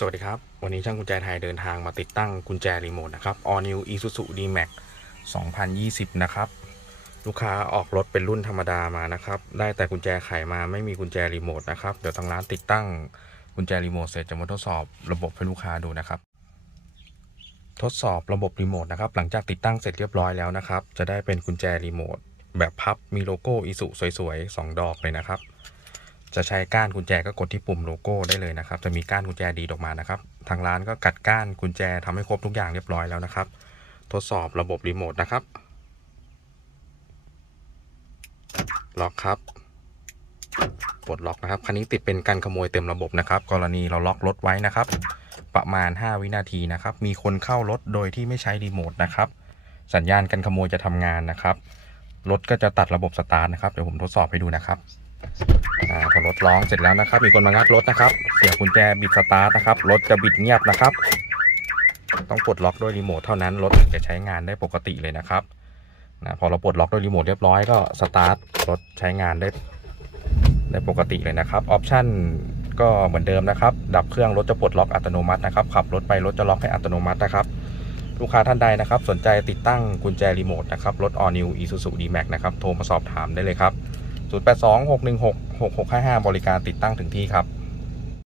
สวัสดีครับ วันนี้ช่างกุญแจไทยเดินทางมาติดตั้งกุญแจรีโมทนะครับ All New Isuzu D-Max 2020 นะครับ ลูกค้าออกรถเป็นรุ่นธรรมดามานะครับ ได้แต่กุญแจไขมาไม่มีกุญแจรีโมทนะครับ เดี๋ยวทางร้านติดตั้งกุญแจรีโมทเสร็จจะมาทดสอบระบบให้ลูกค้าดูนะครับ ทดสอบระบบรีโมทนะครับ หลังจากติดตั้งเสร็จเรียบร้อยแล้วนะครับ จะได้เป็นกุญแจรีโมทแบบพับมีโลโก้อิสุสวยๆ 2 ดอกเลยนะครับ จะใช้ก้านกุญแจก็กดที่ปุ่มโลโก้ได้เลยนะครับ จะมีก้านกุญแจดีดออกมานะครับ ทางร้านก็กัดก้านกุญแจทำให้ครบทุกอย่างเรียบร้อยแล้วนะครับ ทดสอบระบบรีโมทนะครับ ล็อกครับปลดล็อกนะครับ คันนี้ติดเป็นการขโมยเต็มระบบนะครับ กรณีเราล็อกรถไว้นะครับ ประมาณ 5 วินาทีนะครับ มีคนเข้ารถโดยที่ไม่ใช้รีโมทนะครับ สัญญาณการขโมยจะทำงานนะครับ รถก็จะตัดระบบสตาร์ทนะครับ เดี๋ยวผมทดสอบให้ดูนะครับ อ่าพอรถร้องเสร็จแล้วนะครับ มีคนมางัดรถนะครับ เสียบกุญแจบิดสตาร์ทนะครับ รถจะบิดเงียบนะครับ ต้องปลดล็อกด้วยรีโมทเท่านั้น รถจะใช้งานได้ปกติเลยนะครับนะพอเราปลดล็อกด้วยรีโมทเรียบร้อยก็สตาร์ทรถใช้งานได้ได้ปกติเลยนะครับ ออปชั่นก็เหมือนเดิมนะครับ ดับเครื่องรถจะปลดล็อกอัตโนมัตินะครับ ขับรถไปรถจะล็อกให้อัตโนมัตินะครับ ลูกค้าท่านใดนะครับ สนใจติดตั้งกุญแจรีโมทนะครับ รถ All New Isuzu D-Max นะครับ โทรมาสอบถามได้เลยครับ 082 616 6655 บริการติดตั้งถึงที่ครับ